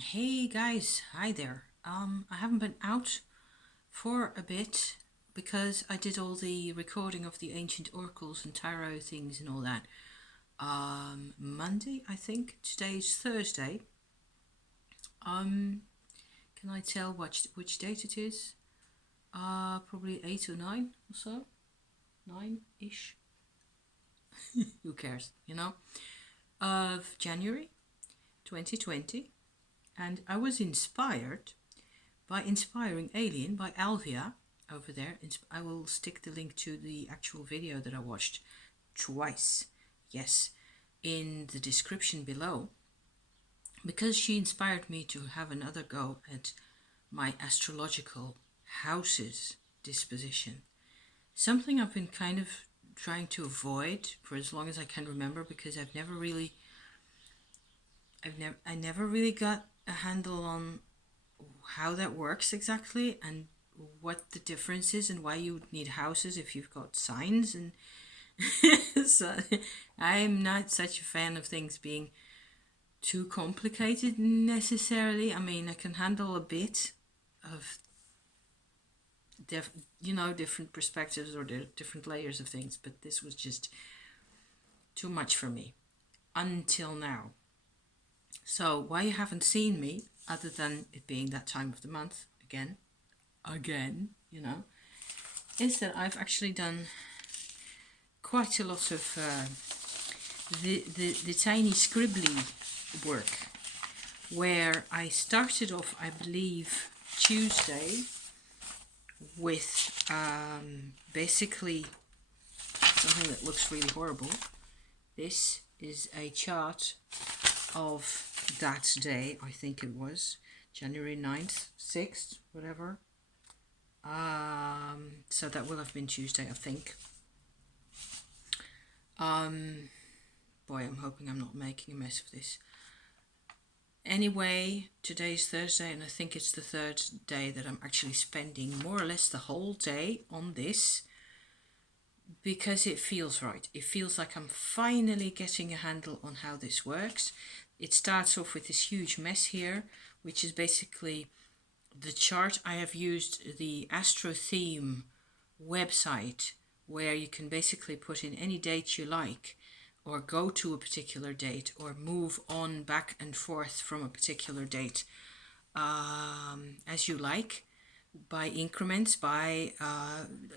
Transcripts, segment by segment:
Hey guys, hi there. I haven't been out for a bit because I did all the recording of the ancient oracles and tarot things and all that. Monday, I think. Today's Thursday. Um, can I tell which date it is? Probably 8 or 9 or so. 9-ish. Who cares, Of January 2020. And I was inspired by Inspiring Alien by Alvia over there. I will stick the link to the actual video that I watched twice, yes, in the description below, because she inspired me to have another go at my astrological houses disposition. Something I've been kind of trying to avoid for as long as I can remember, because I never really got a handle on how that works exactly, and what the difference is, and why you would need houses if you've got signs. And so I'm not such a fan of things being too complicated necessarily. I mean, I can handle a bit of different perspectives or different layers of things, but this was just too much for me until now. So why you haven't seen me, other than it being that time of the month again, is that I've actually done quite a lot of the tiny scribbly work, where I started off, I believe, Tuesday with basically something that looks really horrible. This is a chart of that day. I think it was January 9th, 6th, whatever. So that will have been Tuesday, I think. Boy, I'm hoping I'm not making a mess of this. Anyway, today's Thursday, and I think it's the third day that I'm actually spending more or less the whole day on this, because it feels right. It feels like I'm finally getting a handle on how this works. It starts off with this huge mess here, which is basically the chart. I have used the Astro Theme website, where you can basically put in any date you like, or go to a particular date, or move on back and forth from a particular date as you like, by increments, by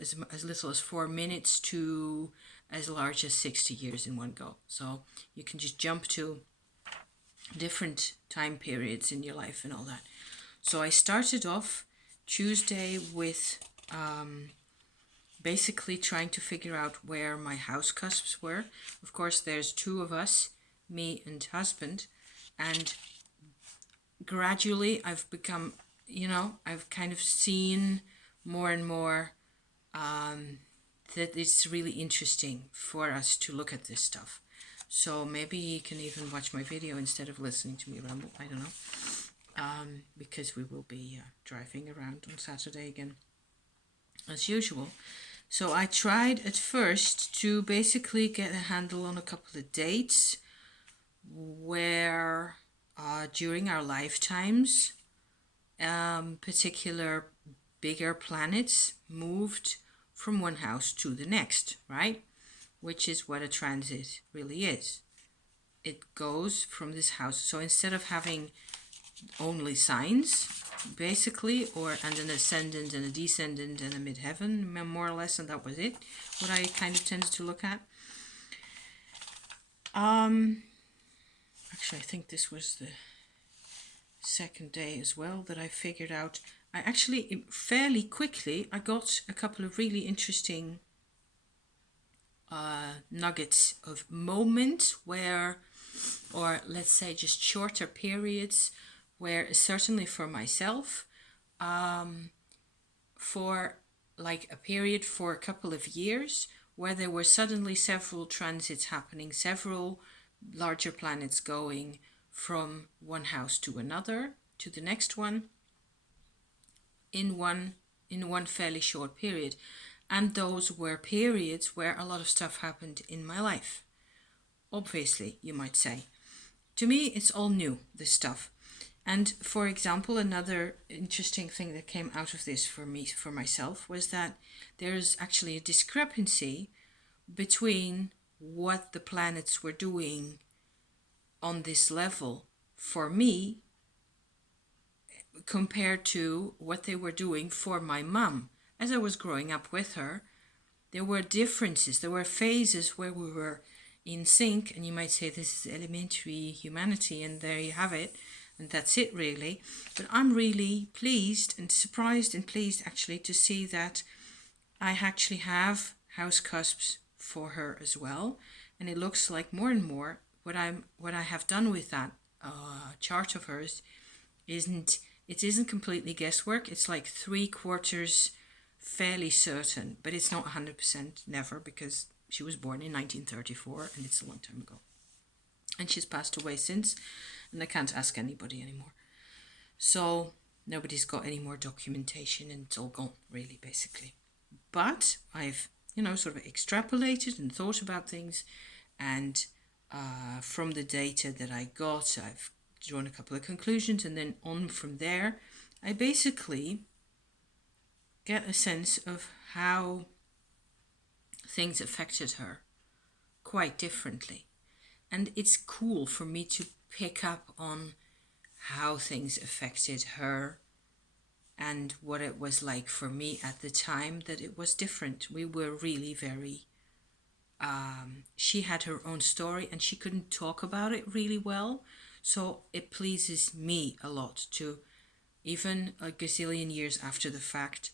as little as 4 minutes to as large as 60 years in one go. So you can just jump to different time periods in your life and all that. So I started off Tuesday with basically trying to figure out where my house cusps were. Of course, there's two of us, me and husband, and gradually I've become, I've kind of seen more and more that it's really interesting for us to look at this stuff. So maybe you can even watch my video instead of listening to me ramble. I don't know. Because we will be driving around on Saturday again, as usual. So I tried at first to basically get a handle on a couple of dates where during our lifetimes particular bigger planets moved from one house to the next, right? Which is what a transit really is. It goes from this house. So instead of having only signs, basically, and an ascendant and a descendant and a midheaven, more or less, and that was it, what I kind of tended to look at. Actually, I think this was the second day as well that I figured out. I actually, fairly quickly, I got a couple of really interesting nuggets of moments where, or let's say just shorter periods, where certainly for myself, for like a period for a couple of years, where there were suddenly several transits happening, several larger planets going from one house to another, to the next one, in one fairly short period. And those were periods where a lot of stuff happened in my life. Obviously, you might say. To me, it's all new, this stuff. And for example, another interesting thing that came out of this for me, for myself, was that there is actually a discrepancy between what the planets were doing on this level for me compared to what they were doing for my mum. As I was growing up with her, there were differences, there were phases where we were in sync, and you might say this is elementary humanity, and there you have it, and that's it really. But I'm really pleased and surprised and pleased actually to see that I actually have house cusps for her as well, and it looks like more and more what I have done with that chart of hers isn't completely guesswork. It's like 3/4 fairly certain, but it's not 100% never, because she was born in 1934 and it's a long time ago. And she's passed away since, and I can't ask anybody anymore. So nobody's got any more documentation and it's all gone, really, basically. But I've, sort of extrapolated and thought about things, and from the data that I got, I've drawn a couple of conclusions, and then on from there, I basically get a sense of how things affected her quite differently. And it's cool for me to pick up on how things affected her and what it was like for me at the time that it was different. We were really very... she had her own story and she couldn't talk about it really well. So it pleases me a lot to, even a gazillion years after the fact,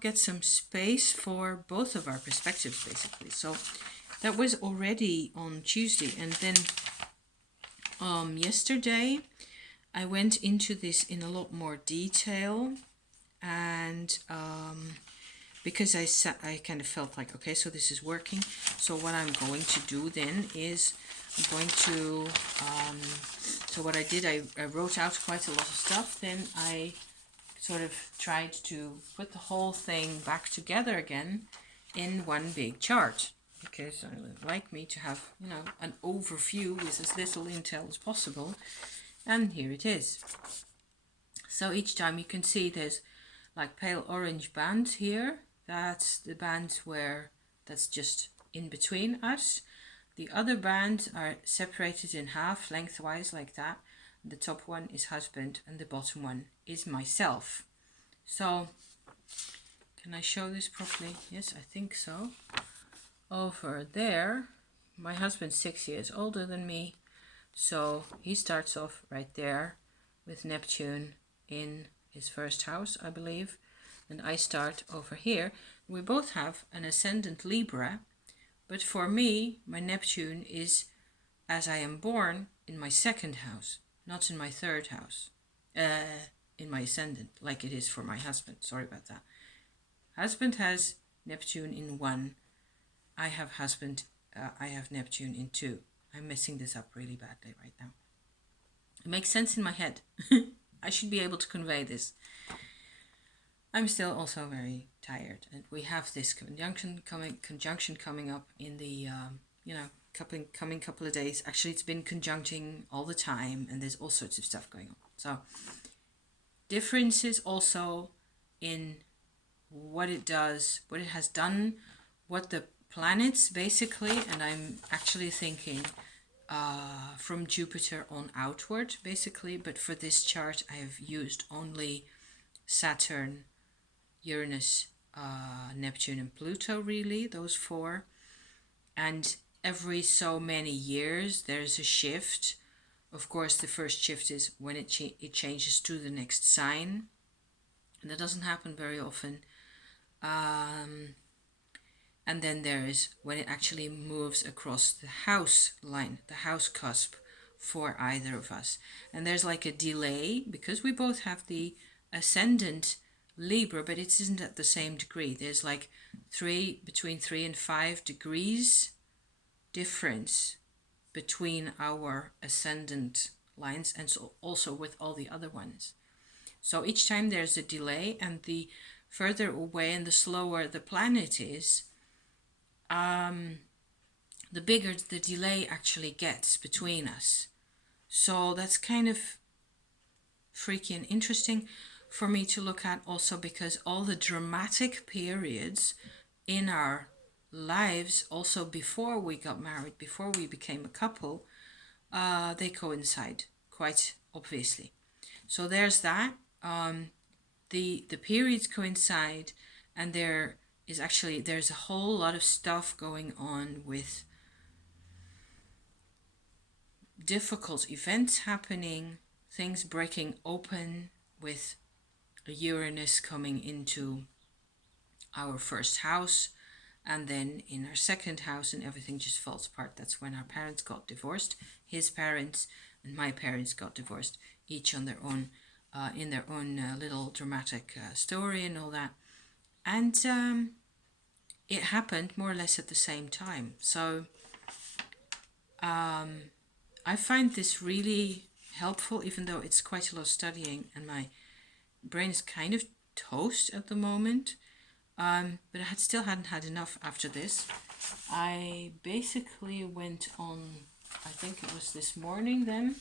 get some space for both of our perspectives, basically. So that was already on Tuesday. And then yesterday, I went into this in a lot more detail, and because I kind of felt like, okay, so this is working. So what I'm going to do then is I'm going to, so what I did, I wrote out quite a lot of stuff. Then I sort of tried to put the whole thing back together again in one big chart, because I would like me to have, an overview with as little intel as possible. And here it is. So each time you can see there's like pale orange bands here. That's the bands that's just in between us. The other bands are separated in half lengthwise like that. The top one is husband and the bottom one is myself. So can I show this properly? Yes, I think so. Over there, my husband's 6 years older than me. So he starts off right there with Neptune in his first house, I believe. And I start over here. We both have an ascendant Libra, but for me, my Neptune is, as I am born, in my second house, not in my third house, in my ascendant, like it is for my husband. Sorry about that. Husband has Neptune in 1. I have Neptune in 2. I'm messing this up really badly right now. It makes sense in my head. I should be able to convey this. I'm still also very tired, and we have this conjunction coming up in the coming couple of days. Actually, it's been conjuncting all the time, and there's all sorts of stuff going on. So differences also in what it does, what it has done, what the planets basically, and I'm actually thinking from Jupiter on outward basically, but for this chart I have used only Saturn, Uranus, Neptune and Pluto, really, those 4. And every so many years there's a shift. Of course, the first shift is when it changes to the next sign, and that doesn't happen very often. And then there is when it actually moves across the house line, the house cusp for either of us. And there's like a delay because we both have the ascendant Libra, but it isn't at the same degree. There's like between 3 and 5 degrees difference between our ascendant lines, and so also with all the other ones. So each time there's a delay, and the further away and the slower the planet is, the bigger the delay actually gets between us. So that's kind of freaky and interesting for me to look at, also because all the dramatic periods in our lives, also before we got married, before we became a couple, they coincide quite obviously. So there's that. The periods coincide, and there's a whole lot of stuff going on with difficult events happening, things breaking open, with a Uranus coming into our first house, and then in our second house, and everything just falls apart. That's when our parents got divorced. His parents and my parents got divorced, each on their own, in their own little dramatic story and all that. And it happened more or less at the same time. So I find this really helpful, even though it's quite a lot of studying and my brain is kind of toast at the moment. But I still hadn't had enough after this. I basically went on, I think it was this morning then,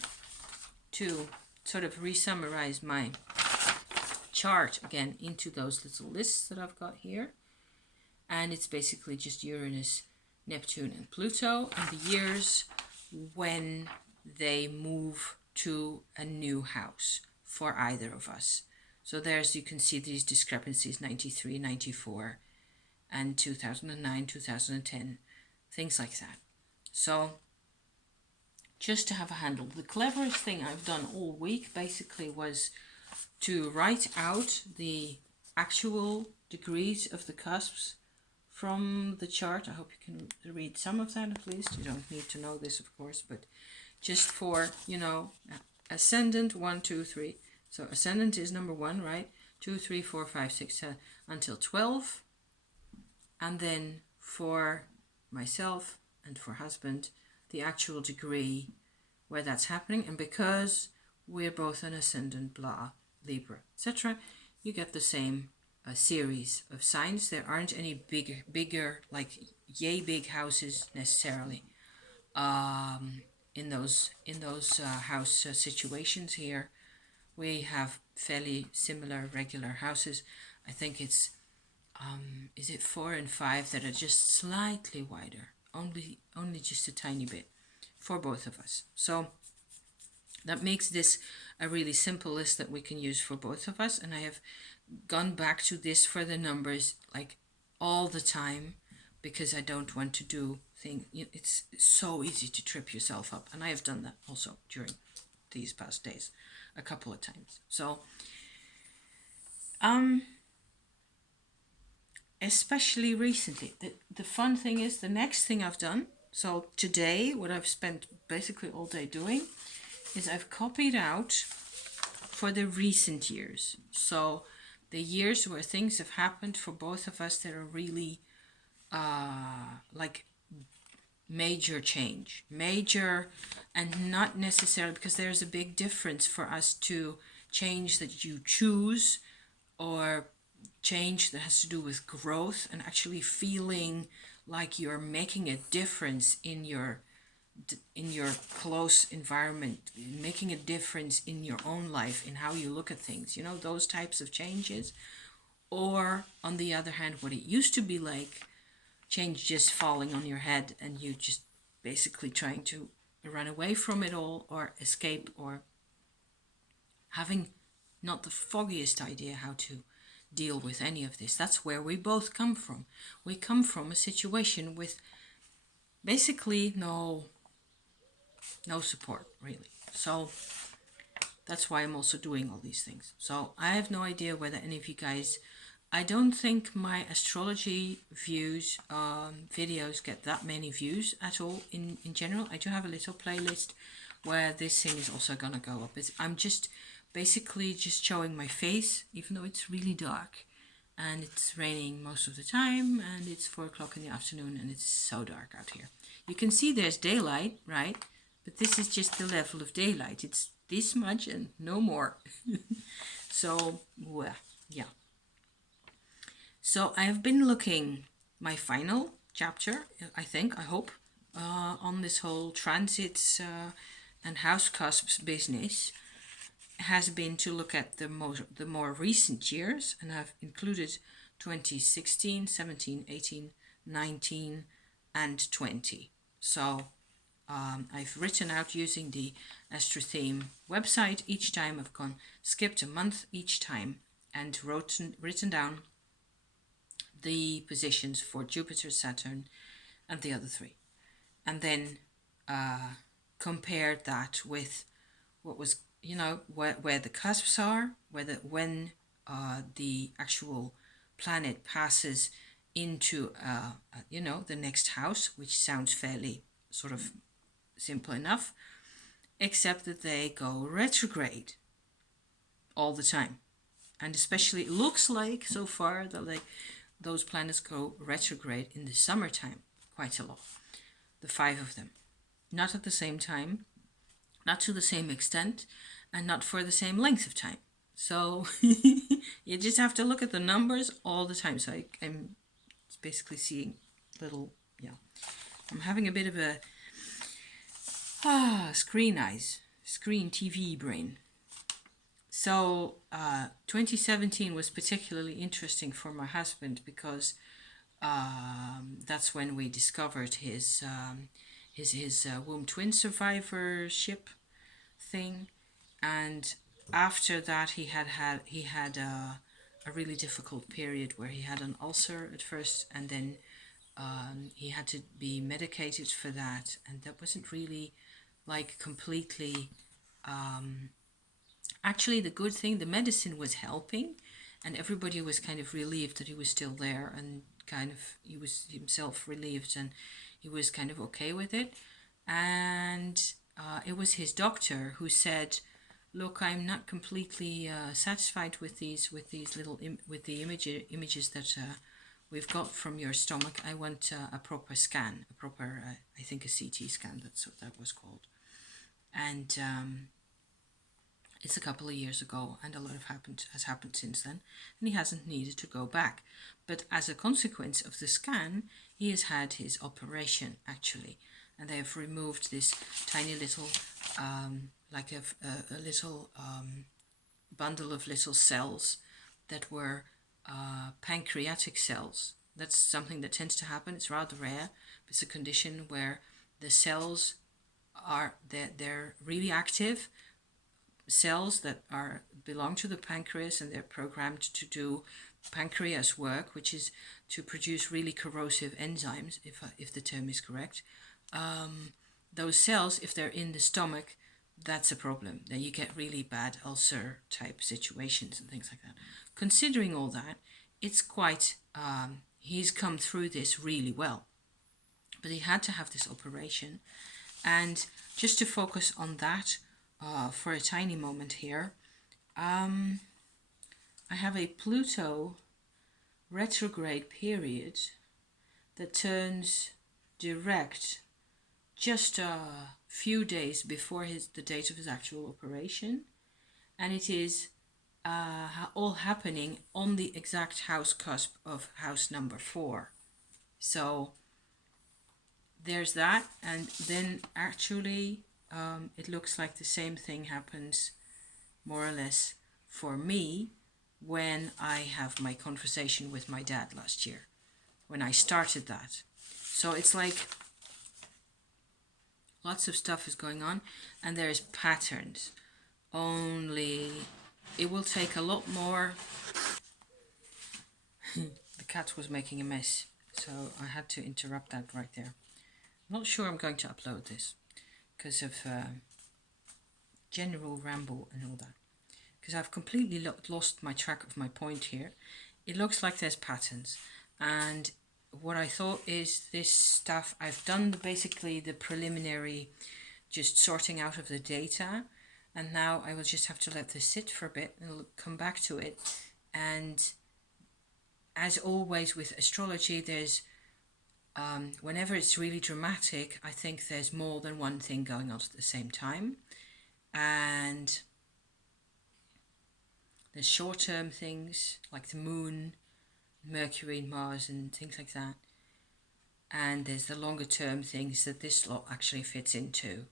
to sort of re-summarize my chart again into those little lists that I've got here. And it's basically just Uranus, Neptune and Pluto, and the years when they move to a new house for either of us. So there's, you can see these discrepancies, 93, 94, and 2009, 2010, things like that. So just to have a handle. The cleverest thing I've done all week basically was to write out the actual degrees of the cusps from the chart. I hope you can read some of that at least. You don't need to know this, of course, but just for, ascendant 1, 2, 3. So ascendant is number 1, right? 2, 3, 4, 5, 6, 7, until 12. And then for myself and for husband, the actual degree where that's happening. And because we're both an ascendant, blah, Libra, etc., you get the same series of signs. There aren't any bigger, like yay big houses necessarily in those house situations here. We have fairly similar regular houses. I think it's is it 4 and 5 that are just slightly wider, only just a tiny bit for both of us. So that makes this a really simple list that we can use for both of us. And I have gone back to this for the numbers like all the time, because I don't want to do things. It's so easy to trip yourself up, and I have done that also during these past days a couple of times. So especially recently, the fun thing is the next thing I've done. So today, what I've spent basically all day doing is I've copied out for the recent years. So the years where things have happened for both of us that are really like major change, major, and not necessarily, because there's a big difference for us to change that you choose, or change that has to do with growth and actually feeling like you're making a difference in your close environment, making a difference in your own life, in how you look at things, those types of changes. Or on the other hand, what it used to be like, change just falling on your head and you just basically trying to run away from it all, or escape, or having not the foggiest idea how to deal with any of this. That's where we both come from. We come from a situation with basically no support, really. So that's why I'm also doing all these things. So I have no idea whether any of you guys, I don't think my astrology views videos get that many views at all in general. I do have a little playlist where this thing is also gonna go up. I'm just basically just showing my face, even though it's really dark and it's raining most of the time, and it's 4 o'clock in the afternoon and it's so dark out here. You can see there's daylight, right? But this is just the level of daylight. It's this much and no more. So, well, yeah. So I have been looking my final chapter, I hope, on this whole transits and House Cusp's business has been to look at the more recent years, and I've included 2016, 17, 18, 19, and 20. So I've written out using the AstroTheme website each time. I've skipped a month each time and written down the positions for Jupiter, Saturn, and the other three, and then compared that with what was, where the cusps are, when the actual planet passes into the next house, which sounds fairly sort of simple enough, except that they go retrograde all the time. And especially it looks like so far that those planets go retrograde in the summertime quite a lot. The 5 of them. Not at the same time, not to the same extent, and not for the same length of time. So you just have to look at the numbers all the time. So I'm basically seeing little, I'm having a bit of a screen TV brain. So 2017 was particularly interesting for my husband because that's when we discovered his womb twin survivorship thing, and after that he had a really difficult period where he had an ulcer at first, and then he had to be medicated for that, and that wasn't really completely actually the good thing. The medicine was helping, and everybody was kind of relieved that he was still there, and kind of he was himself relieved, and he was kind of okay with it. And it was his doctor who said, look, I'm not completely satisfied with these little images that we've got from your stomach. I want a proper scan, I think a CT scan, that's what that was called. And it's a couple of years ago, and a lot has happened since then, and he hasn't needed to go back. But as a consequence of the scan, he has had his operation, actually, and they have removed this tiny little, a little bundle of little cells that were pancreatic cells. That's something that tends to happen. It's rather rare. It's a condition where the cells they're really active, cells that belong to the pancreas, and they're programmed to do pancreas work, which is to produce really corrosive enzymes, if the term is correct. Those cells, if they're in the stomach, that's a problem. Then you get really bad ulcer type situations and things like that. Considering all that, it's quite he's come through this really well, but he had to have this operation. And just to focus on that for a tiny moment here, I have a Pluto retrograde period that turns direct just a few days before the date of his actual operation, and it is all happening on the exact house cusp of house number 4. So there's that, and then actually it looks like the same thing happens more or less for me when I have my conversation with my dad last year, when I started that. So it's like lots of stuff is going on, and there's patterns. Only it will take a lot more. The cat was making a mess, so I had to interrupt that right there. I'm not sure I'm going to upload this because of general ramble and all that, because I've completely lost my track of my point here. It looks like there's patterns, and what I thought is this stuff, I've done basically the preliminary just sorting out of the data, and now I will just have to let this sit for a bit and I'll come back to it. And as always with astrology, there's whenever it's really dramatic, I think there's more than one thing going on at the same time, and there's short-term things like the moon, Mercury and Mars and things like that, and there's the longer term things that this lot actually fits into.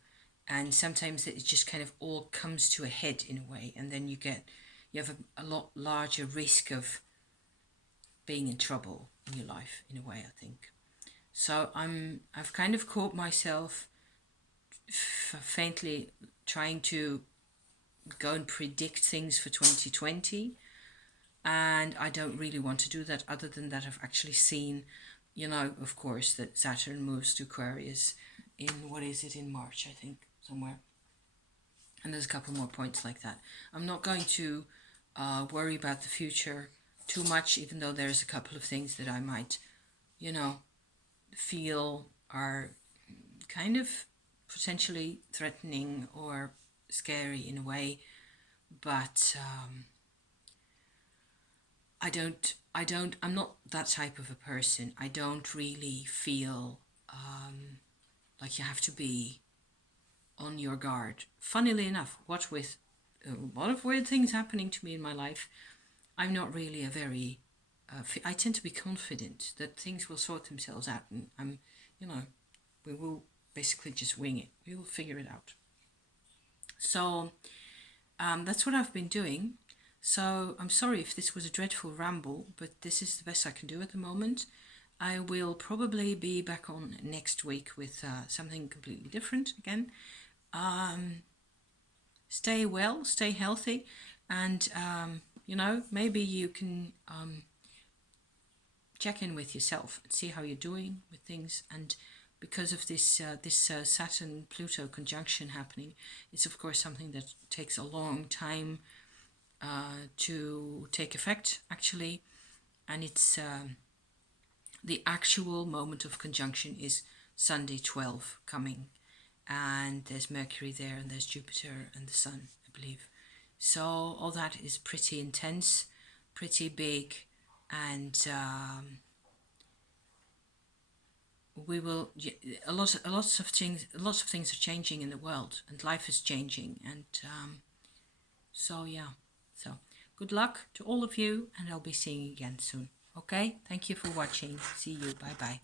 and sometimes it just kind of all comes to a head in a way, and then you have a lot larger risk of being in trouble in your life in a way, I think. So I've kind of caught myself faintly trying to go and predict things for 2020, and I don't really want to do that. Other than that, I've actually seen, of course, that Saturn moves to Aquarius in, what is it, in March, I think, somewhere. And there's a couple more points like that. I'm not going to worry about the future too much, even though there's a couple of things that I might, feel are kind of potentially threatening or scary in a way. But I'm not that type of a person. I don't really feel like you have to be on your guard. Funnily enough, what with a lot of weird things happening to me in my life, I'm not really a very, I tend to be confident that things will sort themselves out, and we will basically just wing it. We will figure it out. So that's what I've been doing. So I'm sorry if this was a dreadful ramble, but this is the best I can do at the moment. I will probably be back on next week with something completely different again. Stay well, stay healthy, and maybe you can check in with yourself and see how you're doing with things. And because of this Saturn Pluto conjunction happening, it's of course something that takes a long time to take effect, actually, and it's the actual moment of conjunction is Sunday 12 coming, and there's Mercury there, and there's Jupiter and the Sun, I believe. So all that is pretty intense, pretty big, and we will. Lots of things are changing in the world, and life is changing, and so yeah. So good luck to all of you, and I'll be seeing you again soon. Okay, thank you for watching. See you. Bye bye.